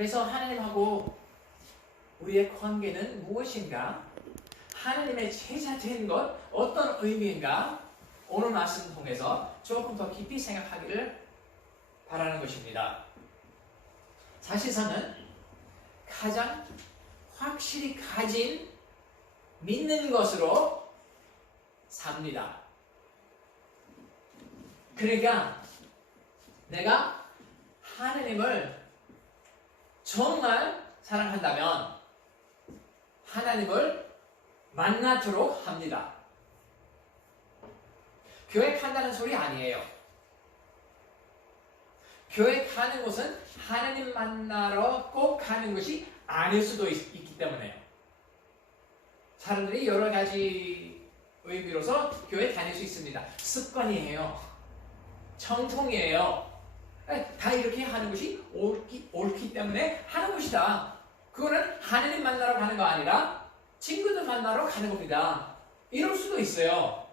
그래서 하나님하고 우리의 관계는 무엇인가? 하나님의 제자 된 것 어떤 의미인가? 오늘 말씀 통해서 조금 더 깊이 생각하기를 바라는 것입니다. 사실상은 가장 확실히 가진 믿는 것으로 삽니다. 그러니까 내가 하나님을 정말 사랑한다면 하나님을 만나도록 합니다. 교회 간다는 소리 아니에요. 교회 가는 곳은 하나님 만나러 꼭 가는 것이 아닐 수도 있기 때문에요. 사람들이 여러 가지 의미로서 교회 다닐 수 있습니다. 습관이에요. 정통이에요. 다 이렇게 하는 것이 옳기 때문에 하는 것이다. 그거는 하나님 만나러 가는 거 아니라 친구들 만나러 가는 겁니다. 이럴 수도 있어요.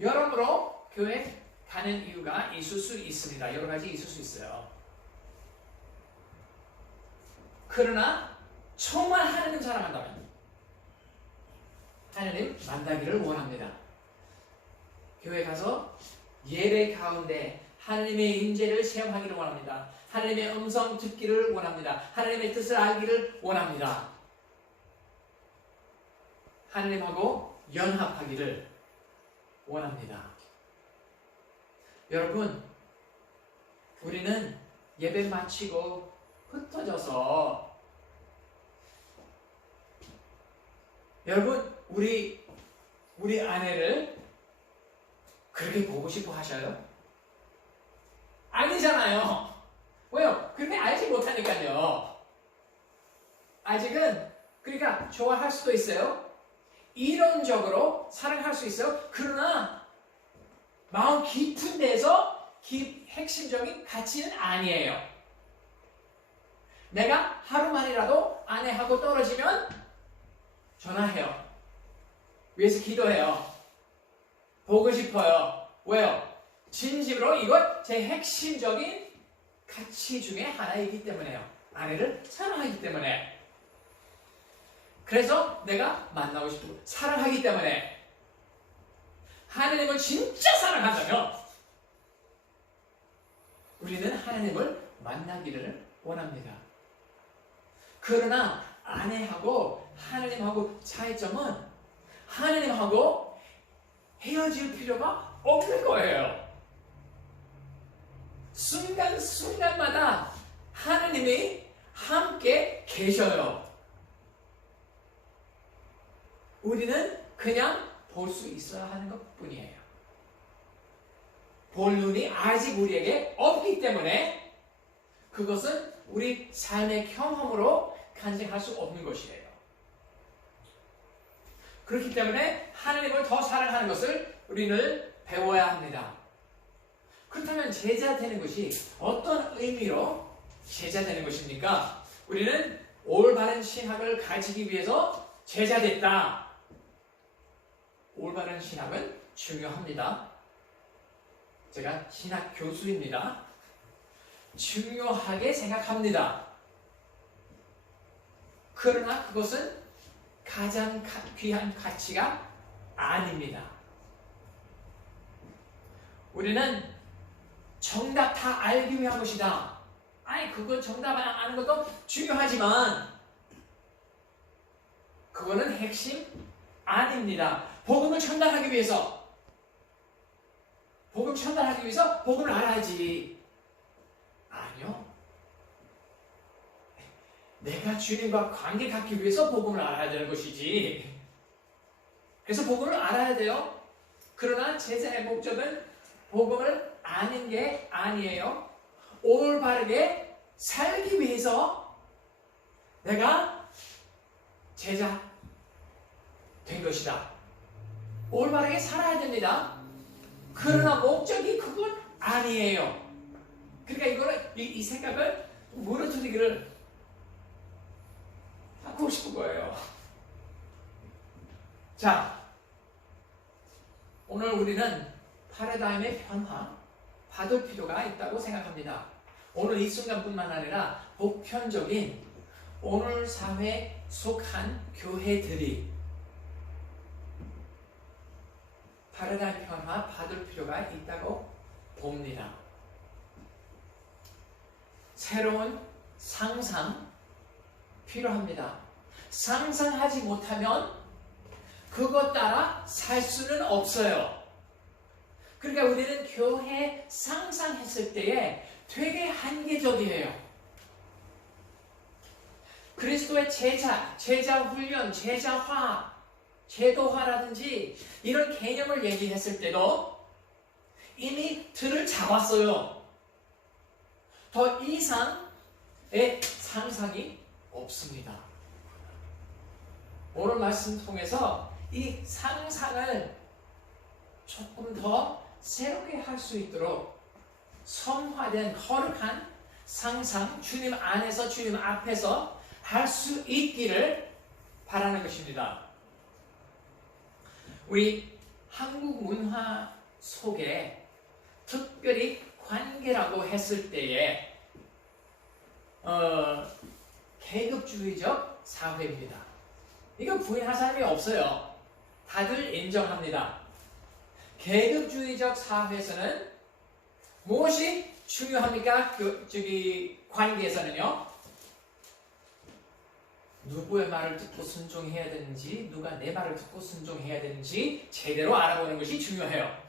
여러모로 교회 가는 이유가 있을 수 있습니다. 여러 가지 있을 수 있어요. 그러나 정말 하나님 사랑한다면 하나님 만나기를 원합니다. 교회 가서 예배 가운데 하나님의 임재를 체험하기를 원합니다. 하나님의 음성 듣기를 원합니다. 하나님의 뜻을 알기를 원합니다. 하나님하고 연합하기를 원합니다. 여러분, 우리는 예배 마치고 흩어져서 여러분, 우리 아내를 그렇게 보고 싶어 하셔요? 아니잖아요. 왜요? 그렇게 알지 못하니까요. 아직은 그러니까 좋아할 수도 있어요. 이론적으로 사랑할 수 있어요. 그러나 마음 깊은 데서 핵심적인 가치는 아니에요. 내가 하루만이라도 아내하고 떨어지면 전화해요. 위해서 기도해요. 보고 싶어요. 왜요? 진심으로 이것 제 핵심적인 가치 중에 하나이기 때문에요. 아내를 사랑하기 때문에. 그래서 내가 만나고 싶고 사랑하기 때문에. 하나님을 진짜 사랑한다면 우리는 하나님을 만나기를 원합니다. 그러나 아내하고 하나님하고 차이점은 하나님하고 헤어질 필요가 없는 거예요. 순간순간마다 하나님이 함께 계셔요. 우리는 그냥 볼 수 있어야 하는 것 뿐이에요. 볼 눈이 아직 우리에게 없기 때문에 그것은 우리 삶의 경험으로 간증할 수 없는 것이에요. 그렇기 때문에 하나님을 더 사랑하는 것을 우리는 배워야 합니다. 그렇다면 제자 되는 것이 어떤 의미로 제자 되는 것입니까? 우리는 올바른 신학을 가지기 위해서 제자 됐다. 올바른 신학은 중요합니다. 제가 신학 교수입니다. 중요하게 생각합니다. 그러나 그것은 가장 귀한 가치가 아닙니다. 우리는 정답 다 알기 위한 것이다. 아니, 그건 정답 아는 것도 중요하지만 그거는 핵심 아닙니다. 복음을 전달하기 위해서 복음을 알아야지. 아니요. 내가 주님과 관계 갖기 위해서 복음을 알아야 되는 것이지. 그래서 복음을 알아야 돼요. 그러나 제자의 목적은 복음을 아는 게 아니에요. 올바르게 살기 위해서 내가 제자 된 것이다. 올바르게 살아야 됩니다. 그러나 목적이 그건 아니에요. 그러니까 이 생각을 무너뜨리기를 하고 싶은 거예요. 자, 오늘 우리는 패러다임의 변화 받을 필요가 있다고 생각합니다. 오늘 이 순간뿐만 아니라 보편적인 오늘 사회에 속한 교회들이 파라다임 변화 받을 필요가 있다고 봅니다. 새로운 상상 필요합니다. 상상하지 못하면 그것 따라 살 수는 없어요. 그러니까 우리는 교회 상상했을 때에 되게 한계적이에요. 그리스도의 제자 훈련, 제자화, 제도화라든지 이런 개념을 얘기했을 때도 이미 틀을 잡았어요. 더 이상의 상상이 없습니다. 오늘 말씀 통해서 이 상상을 조금 더 새롭게 할 수 있도록 성화된 거룩한 상상, 주님 안에서 주님 앞에서 할 수 있기를 바라는 것입니다. 우리 한국 문화 속에 특별히 관계라고 했을 때에 계급주의적 사회입니다. 이거 부인할 사람이 없어요. 다들 인정합니다. 계급주의적 사회에서는 무엇이 중요합니까? 관계에서는요. 누구의 말을 듣고 순종해야 되는지, 누가 내 말을 듣고 순종해야 되는지 제대로 알아보는 것이 중요해요.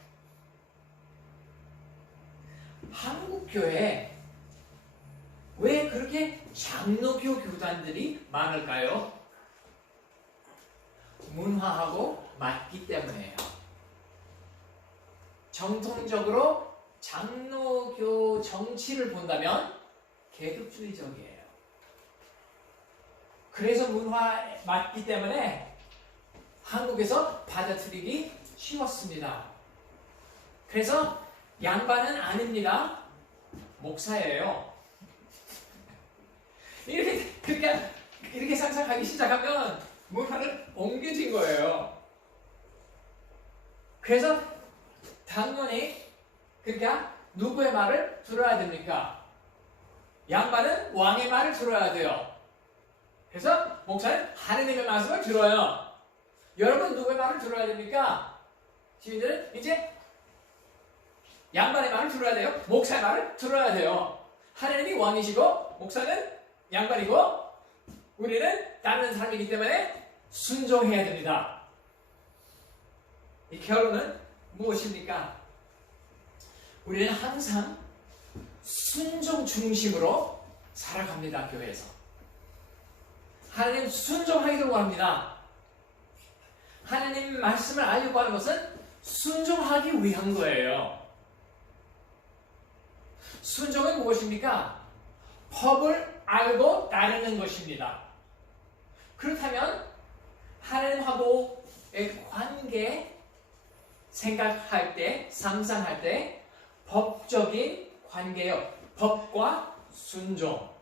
한국 교회에 왜 그렇게 장로교 교단들이 많을까요? 문화하고 맞기 때문이에요. 정통적으로 장로교 정치를 본다면 계급주의적이에요. 그래서 문화에 맞기 때문에 한국에서 받아들이기 쉬웠습니다. 그래서 양반은 아닙니다. 목사예요. 이렇게 상상하기 시작하면 문화는 옮겨진 거예요. 그래서 당연히 그러니까 누구의 말을 들어야 됩니까? 양반은 왕의 말을 들어야 돼요. 그래서 목사는 하느님의 말씀을 들어요. 여러분 누구의 말을 들어야 됩니까? 시민들은 이제 양반의 말을 들어야 돼요. 목사의 말을 들어야 돼요. 하느님이 왕이시고 목사는 양반이고 우리는 다른 사람이기 때문에 순종해야 됩니다. 이 결론은 무엇입니까? 우리는 항상 순종 중심으로 살아갑니다. 교회에서. 하나님 순종하기를 원합니다. 하나님 말씀을 알려고 하는 것은 순종하기 위한 거예요. 순종은 무엇입니까? 법을 알고 따르는 것입니다. 그렇다면 하나님하고의 관계 생각할 때, 상상할 때 법적인 관계요. 법과 순종.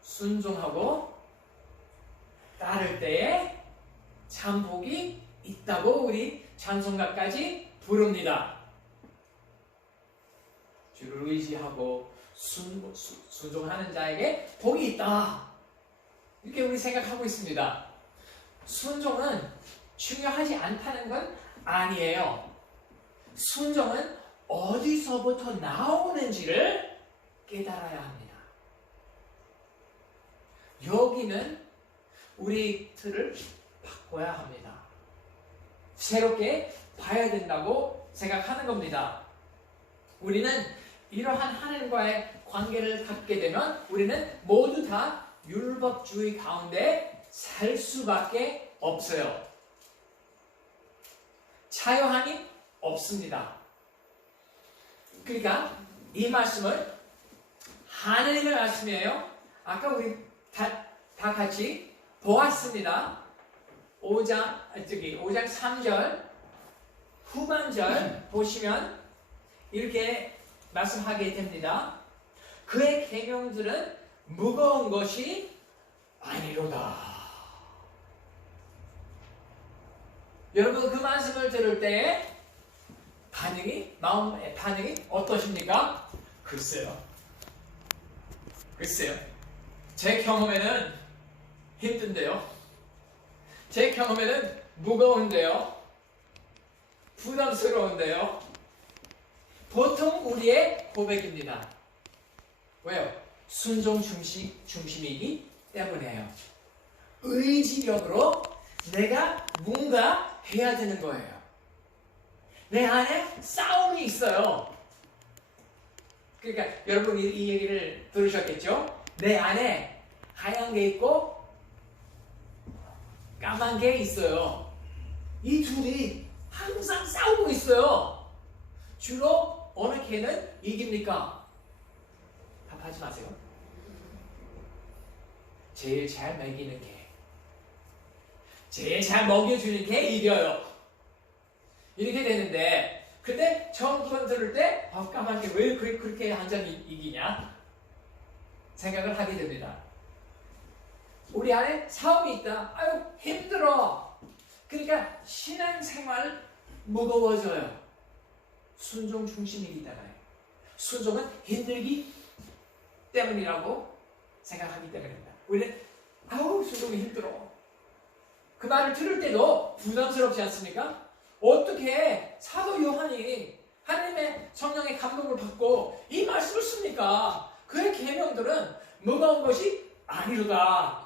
순종하고 따를 때에 참 복이 있다고 우리 찬송가까지 부릅니다. 주를 의지하고 순종하는 자에게 복이 있다. 이렇게 우리 생각하고 있습니다. 순종은 중요하지 않다는 건 아니에요. 순종은 어디서부터 나오는지를 깨달아야 합니다. 여기는 우리 틀을 바꿔야 합니다. 새롭게 봐야 된다고 생각하는 겁니다. 우리는 이러한 하나님과의 관계를 갖게 되면 우리는 모두 다 율법주의 가운데 살 수밖에 없어요. 자유함이 없습니다. 그러니까 이 말씀을 하나님의 말씀이에요. 아까 우리 다 같이 보았습니다. 5장 3절 후반절 보시면 이렇게 말씀하게 됩니다. 그의 계명들은 무거운 것이 아니로다. 여러분 그 말씀을 들을 때 마음의 반응이 어떠십니까? 글쎄요. 제 경험에는 힘든데요. 제 경험에는 무거운데요. 부담스러운데요. 보통 우리의 고백입니다. 왜요? 순종 중심이기 때문에요. 의지력으로 내가 뭔가 해야 되는 거예요. 내 안에 싸움이 있어요. 그러니까 여러분 이 얘기를 들으셨겠죠? 내 안에 하얀 게 있고 까만 게 있어요. 이 둘이 항상 싸우고 있어요. 주로 어느 개는 이깁니까? 답하지 마세요. 제일 잘 먹이는 개, 제일 잘 먹여주는 개 이겨요. 이렇게 되는데, 근데 처음 그건 들을 때 까만 게 왜 그렇게 한 장 이기냐 생각을 하게 됩니다. 우리 안에 싸움이 있다. 아유 힘들어. 그러니까 신앙생활 무거워져요. 순종 중심이기 때문에. 순종은 힘들기 때문이라고 생각하기 때문입니다. 우리는 아우 순종이 힘들어. 그 말을 들을 때도 부담스럽지 않습니까? 어떻게 사도 요한이 하나님의 성령의 감동을 받고 이 말씀을 씁니까? 그의 계명들은 무거운 것이 아니로다.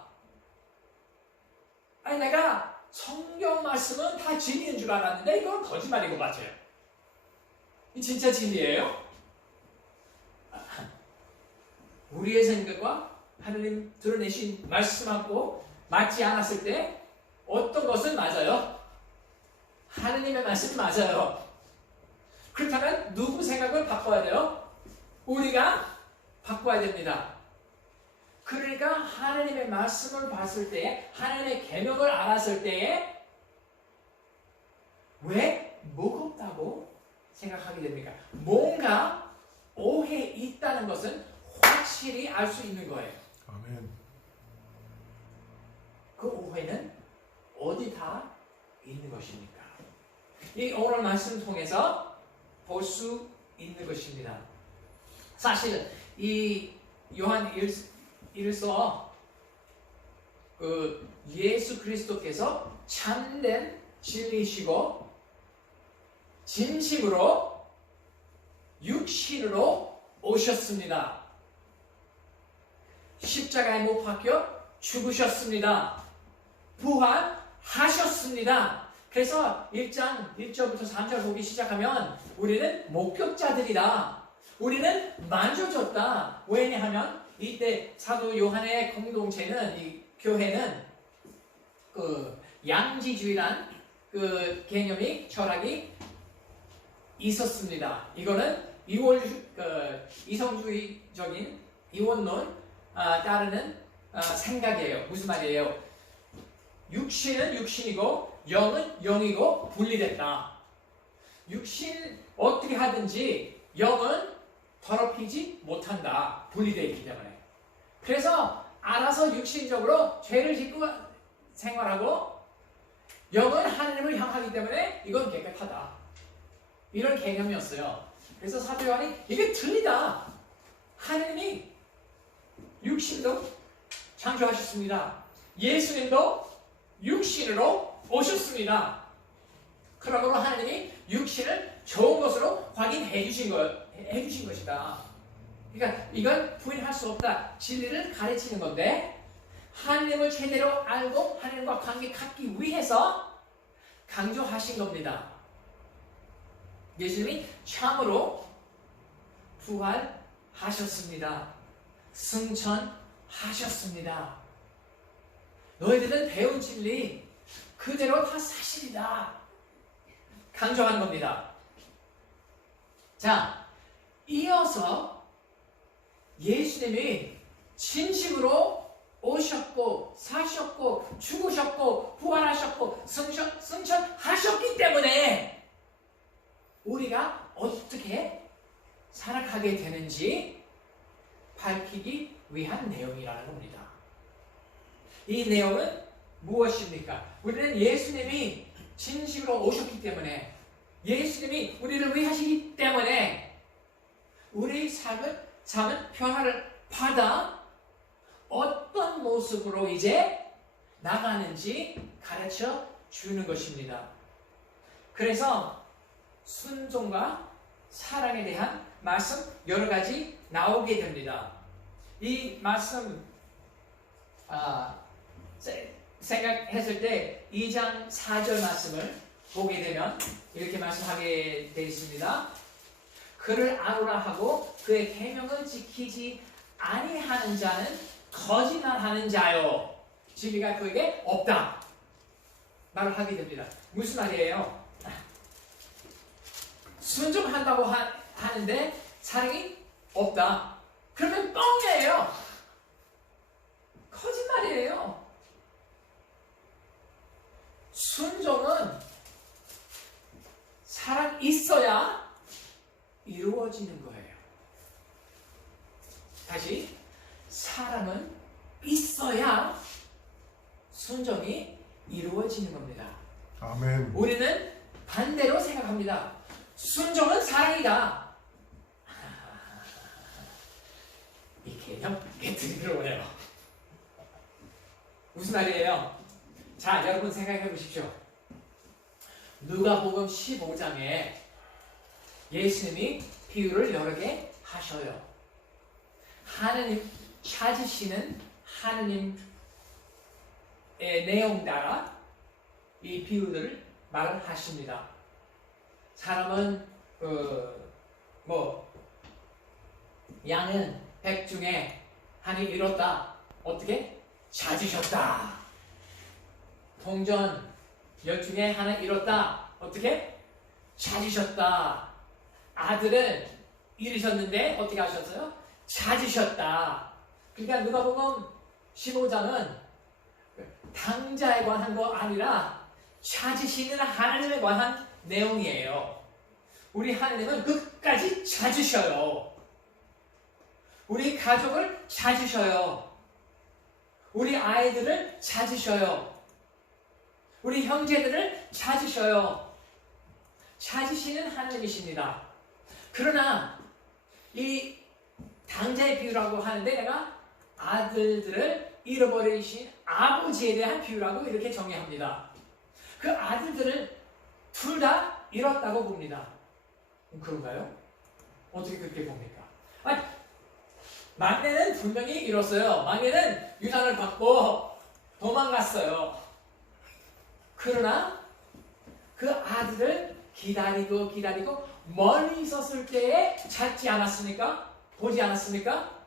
아니 내가 성경 말씀은 다 진리인 줄 알았는데 이건 거짓말이고 맞아요. 이 진짜 진리예요? 우리의 생각과 하나님 드러내신 말씀하고 맞지 않았을 때 어떤 것은 맞아요? 하나님의 말씀이 맞아요. 그렇다면 누구 생각을 바꿔야 돼요? 우리가 바꿔야 됩니다. 그러니까 하나님의 말씀을 봤을 때에, 하나님의 계명을 알았을 때에 왜 무겁다고 생각하게 됩니까? 뭔가 오해 있다는 것은 확실히 알 수 있는 거예요. 아멘. 그 오해는 어디 다 있는 것입니까? 이 오늘 말씀 통해서 볼 수 있는 것입니다. 사실 이 요한 1서 예수 그리스도께서 참된 진리시고 진심으로 육신으로 오셨습니다. 십자가에 못 박혀 죽으셨습니다. 부활하셨습니다. 그래서 1절부터 3절 보기 시작하면 우리는 목격자들이다. 우리는 만져졌다. 왜냐하면 이때 사도 요한의 공동체는, 이 교회는 양지주의란 개념이, 철학이 있었습니다. 이거는 이성주의적인 이원론 따르는 생각이에요. 무슨 말이에요? 육신은 육신이고 영은 영이고 분리됐다. 육신 어떻게 하든지 영은 더럽히지 못한다. 분리되어 있기 때문에. 그래서 알아서 육신적으로 죄를 짓고 생활하고 영은 하나님을 향하기 때문에 이건 깨끗하다. 이런 개념이었어요. 그래서 사도 요한이 이게 틀리다. 하나님이 육신도 창조하셨습니다. 예수님도 육신으로 오셨습니다. 그러므로 하나님이 육신을 좋은 것으로 확인해 주신 것이다. 그러니까 이건 부인할 수 없다. 진리를 가르치는 건데, 하나님을 제대로 알고 하나님과 관계 갖기 위해서 강조하신 겁니다. 예수님이 참으로 부활하셨습니다. 승천하셨습니다. 너희들은 배운 진리 그대로 다 사실이다. 강조하는 겁니다. 자, 이어서 예수님이 진심으로 오셨고 사셨고 죽으셨고 부활하셨고 승천하셨기 때문에 우리가 어떻게 살아가게 되는지 밝히기 위한 내용이라는 겁니다. 이 내용은 무엇입니까? 우리는 예수님이 진심으로 오셨기 때문에 예수님이 우리를 위하시기 때문에 우리의 삶은 변화를 받아 어떤 모습으로 이제 나가는지 가르쳐 주는 것입니다. 그래서 순종과 사랑에 대한 말씀 여러 가지 나오게 됩니다. 이 말씀 생각했을 때 2장 4절 말씀을 보게 되면 이렇게 말씀하게 되어 있습니다. 그를 아노라 하고 그의 계명을 지키지 아니하는 자는 거짓말하는 자요. 진리가 그에게 없다. 말을 하게 됩니다. 무슨 말이에요? 순종한다고 하는데 사랑이 없다. 그러면 뻥이에요. 거짓말이에요. 순종은 사랑 있어야 이루어지는 거예요. 다시, 사랑은 있어야 순종이 이루어지는 겁니다. 아멘. 우리는 반대로 생각합니다. 순종은 사랑이다. 이 개념 들어오네요. 무슨 말이에요? 자, 여러분 생각해 보십시오. 누가복음 15장에 예수님이 비유를 여러 개 하셔요. 하느님 찾으시는 하느님의 내용 따라 이 비유들을 말을 하십니다. 사람은 양은 100 중에 한이 잃었다. 어떻게? 찾으셨다. 동전 10 중에 하나 잃었다. 어떻게? 찾으셨다. 아들은 잃으셨는데 어떻게 하셨어요? 찾으셨다. 그러니까 누가복음 15장은 당자에 관한 거 아니라 찾으시는 하나님에 관한 내용이에요. 우리 하나님은 끝까지 찾으셔요. 우리 가족을 찾으셔요. 우리 아이들을 찾으셔요. 우리 형제들을 찾으셔요. 찾으시는 하나님이십니다. 그러나 이 당자의 비유라고 하는데 내가 아들들을 잃어버리신 아버지에 대한 비유라고 이렇게 정의합니다. 그 아들들을 둘 다 잃었다고 봅니다. 그런가요? 어떻게 그렇게 봅니까? 아니, 막내는 분명히 잃었어요. 막내는 유산을 받고 도망갔어요. 그러나 그 아들을 기다리고 멀리 있었을 때에 찾지 않았습니까? 보지 않았습니까?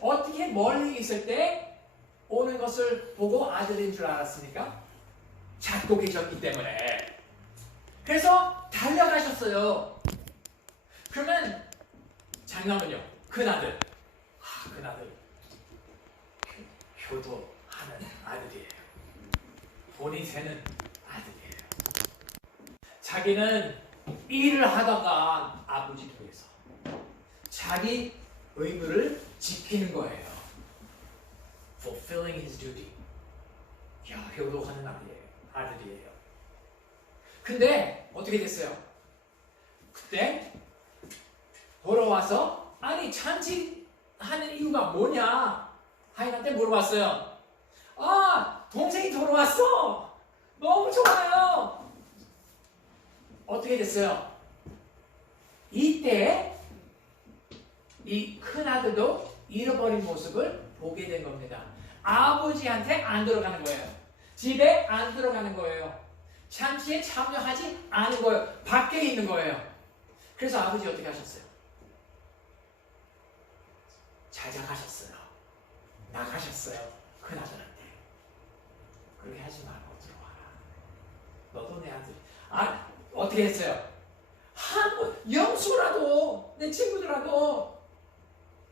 어떻게 멀리 있을 때 오는 것을 보고 아들인 줄 알았습니까? 찾고 계셨기 때문에. 그래서 달려가셨어요. 그러면 장남은요, 큰아들. 큰아들. 효도하는 아들이에요. 돈이 새는 아들이에요. 자기는 일을 하다가 아버지 뒤에서 자기 의무를 지키는 거예요. Fulfilling his duty. 야, 효도하는 아들이에요. 근데 어떻게 됐어요? 그때 돌아와서 아니 잔치하는 이유가 뭐냐? 하인한테 물어봤어요. 아, 동생이 돌아왔어. 너무 좋아요. 어떻게 됐어요? 이때 이 큰아들도 잃어버린 모습을 보게 된 겁니다. 아버지한테 안 들어가는 거예요. 집에 안 들어가는 거예요. 잔치에 참여하지 않은 거예요. 밖에 있는 거예요. 그래서 아버지 어떻게 하셨어요? 찾아가셨어요. 나가셨어요. 큰아들한테. 그렇게 하지 말고 들어와라. 너도 내 아들. 어떻게 했어요? 영수라도 내 친구들하고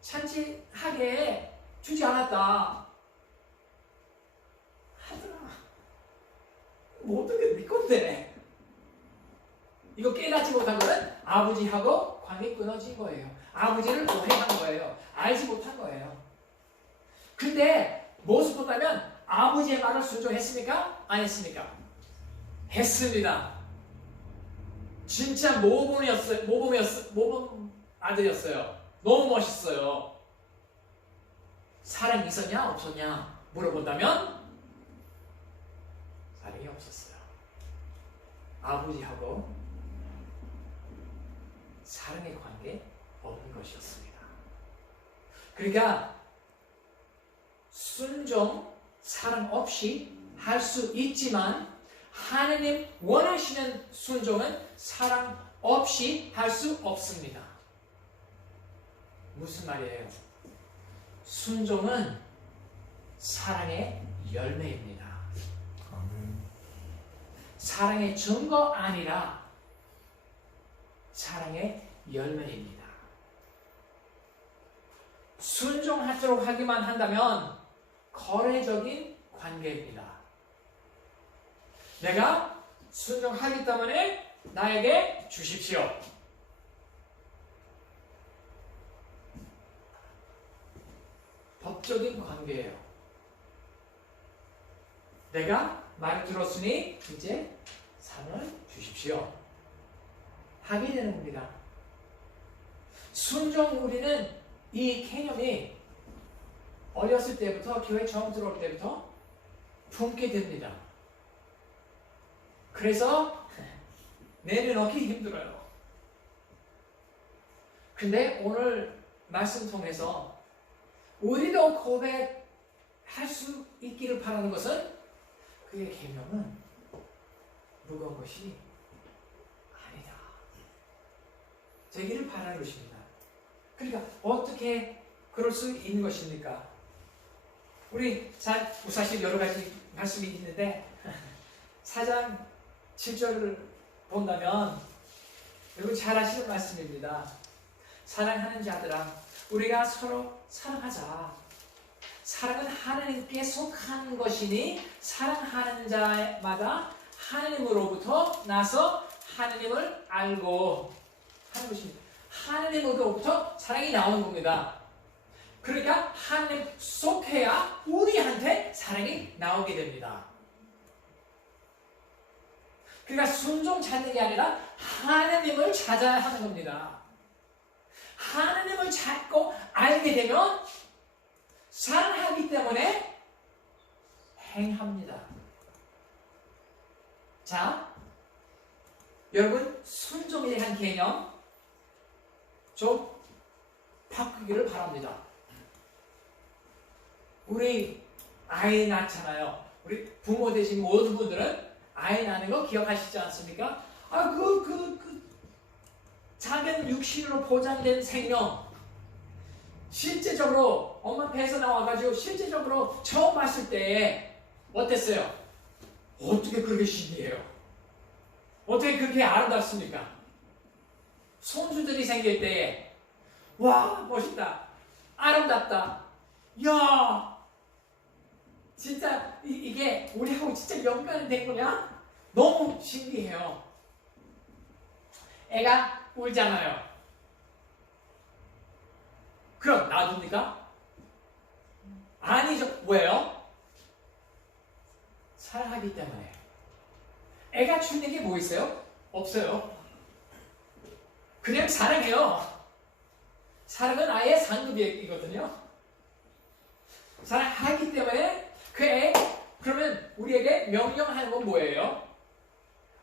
잔치하게 주지 않았다. 하더라. 모든 게 네 건데. 이거 깨닫지 못한 거는 아버지하고 관계 끊어진 거예요. 아버지를 오해한 거예요. 알지 못한 거예요. 근데 무엇을 본다면 아버지의 말을 순종했습니까? 안 했습니까? 했습니다. 진짜 모범 아들이었어요. 너무 멋있어요. 사랑이 있었냐 없었냐 물어본다면 사랑이 없었어요. 아버지하고 사랑의 관계 없는 것이었습니다. 그러니까 순종, 사랑 없이 할 수 있지만 하나님 원하시는 순종은 사랑 없이 할 수 없습니다. 무슨 말이에요? 순종은 사랑의 열매입니다. 사랑의 증거 아니라 사랑의 열매입니다. 순종하도록 하기만 한다면 거래적인 관계입니다. 내가 순종하기 때문에 나에게 주십시오. 법적인 관계예요. 내가 말을 들었으니 이제 상을 주십시오. 하게 되는 겁니다. 순종 우리는 이 개념이 어렸을 때부터 교회 처음 들어올 때부터 품게 됩니다. 그래서 내려놓기 힘들어요. 근데 오늘 말씀 통해서 우리도 고백할 수 있기를 바라는 것은 그의 계명은 무거운 것이 아니다. 되기를 바라는 것입니다. 그러니까 어떻게 그럴 수 있는 것입니까? 우리 사실 여러 가지 말씀이 있는데 4장 7절을 본다면 여러분 잘 아시는 말씀입니다. 사랑하는 자들아 우리가 서로 사랑하자. 사랑은 하나님께 속한 것이니 사랑하는 자마다 하나님으로부터 나서 하나님을 알고 하는 것입니다. 하나님으로부터 사랑이 나오는 겁니다. 그러니까 하나님 속해야 우리한테 사랑이 나오게 됩니다. 그러니까 순종 찾는 게 아니라 하나님을 찾아야 하는 겁니다. 하나님을 찾고 알게 되면 사랑하기 때문에 행합니다. 자, 여러분 순종에 대한 개념 좀 바꾸기를 바랍니다. 우리 아이 낳잖아요. 우리 부모 되신 모든 분들은 아이 낳는 거 기억하시지 않습니까? 작은 육신으로 보장된 생명 실제적으로 엄마 배에서 나와가지고 실제적으로 처음 봤을 때 어땠어요? 어떻게 그렇게 신기해요? 어떻게 그렇게 아름답습니까? 손주들이 생길 때에 와 멋있다 아름답다 야 진짜 이게 우리하고 진짜 연관이 된 거냐? 너무 신기해요. 애가 울잖아요. 그럼 놔둡니까? 아니죠. 왜요? 사랑하기 때문에. 애가 주는 게 뭐 있어요? 없어요. 그냥 사랑해요. 사랑은 아예 상급이거든요. 사랑하기 때문에 그 애, 그러면 우리에게 명령하는 건 뭐예요?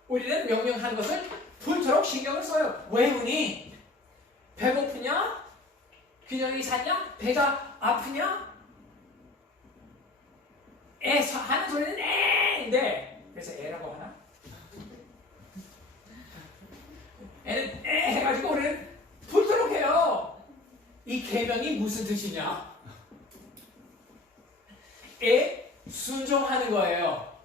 우리는 명령하는 것을 불토록 신경을 써요. 왜 우니? 배고프냐? 균형이 샀냐? 배가 아프냐? 애 하는 소리는 애인데 그래서 애라고 하나? 애는 애 해가지고 우리는 불토록 해요. 이 계명이 무슨 뜻이냐? 애 순종하는 거예요.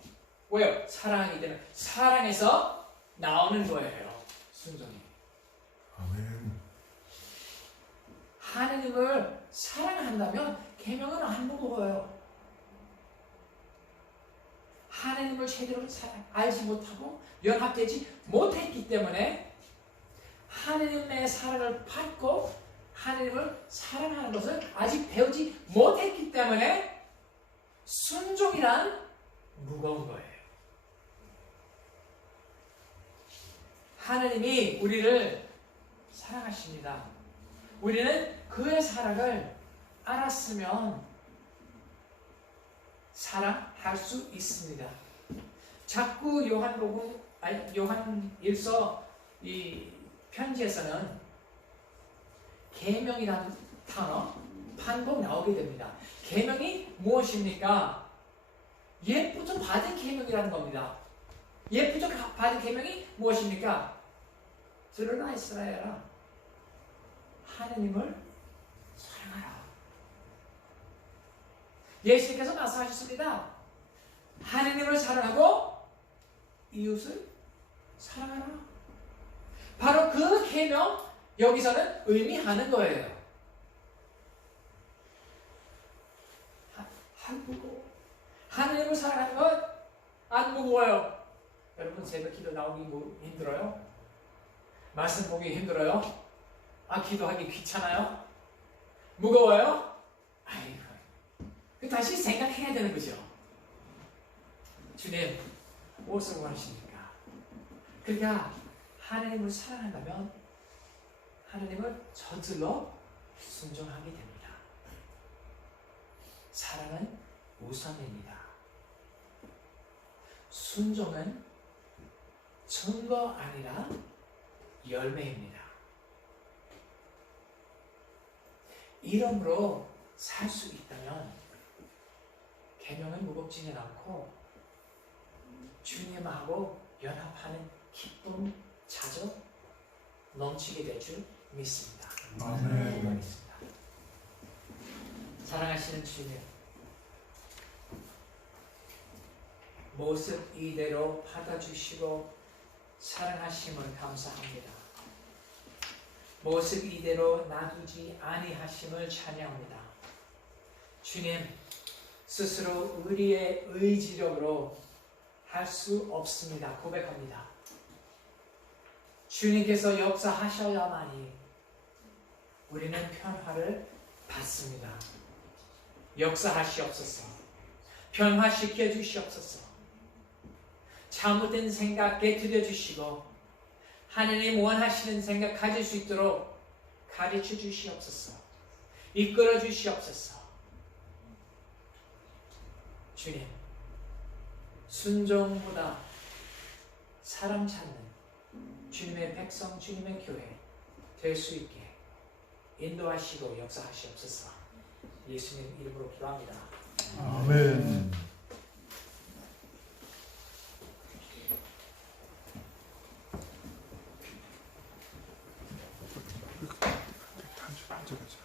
왜요? 사랑하기 때문에. 사랑해서 나오는 거예요. 순종이. 아멘. 하나님을 사랑한다면 계명은 안 무거워요. 하나님을 제대로 알지 못하고 연합되지 못했기 때문에 하나님의 사랑을 받고 하나님을 사랑하는 것을 아직 배우지 못했기 때문에 순종이란 무거운 거예요. 하나님이 우리를 사랑하십니다. 우리는 그의 사랑을 알았으면 사랑할 수 있습니다. 자꾸 요한 일서 이 편지에서는 계명이라는 단어 반복 나오게 됩니다. 계명이 무엇입니까? 옛부터 받은 계명이라는 겁니다. 옛부터 받은 계명이 무엇입니까? 들으라 이스라엘아, 하느님을 사랑하라. 예수님께서 말씀하셨습니다. 하느님을 사랑하고 이웃을 사랑하라. 바로 그 계명 여기서는 의미하는 거예요. 무거워. 하느님을 사랑하는 건 안 무거워요. 여러분 새벽 기도 나오기 힘들어요? 말씀 보기 힘들어요? 기도하기 귀찮아요? 무거워요? 아이고, 다시 생각해야 되는 거죠. 주님, 무엇을 원하십니까? 그러니까 하나님을 사랑한다면 하나님을 저절로 순종하게 됩니다. 사랑은 우선입니다. 순종은 증거 아니라 열매입니다. 이름으로 살 수 있다면 계명은 무겁지는 않고 주님하고 연합하는 기쁨 자주 넘치게 될 줄 믿습니다. 아멘. 사랑하시는 주님, 모습 이대로 받아주시고 사랑하심을 감사합니다. 모습 이대로 놔두지 아니하심을 찬양합니다. 주님, 스스로 우리의 의지력으로 할 수 없습니다. 고백합니다. 주님께서 역사하셔야만이 우리는 편화를 받습니다. 역사하시옵소서. 변화시켜 주시옵소서. 잘못된 생각 깨뜨려 주시고 하나님 원하시는 생각 가질 수 있도록 가르쳐 주시옵소서. 이끌어 주시옵소서. 주님, 순종보다 사랑 찾는 주님의 백성, 주님의 교회 될 수 있게 인도하시고 역사하시옵소서. 예수님 이름으로 기도합니다. 아멘. 앉아가자.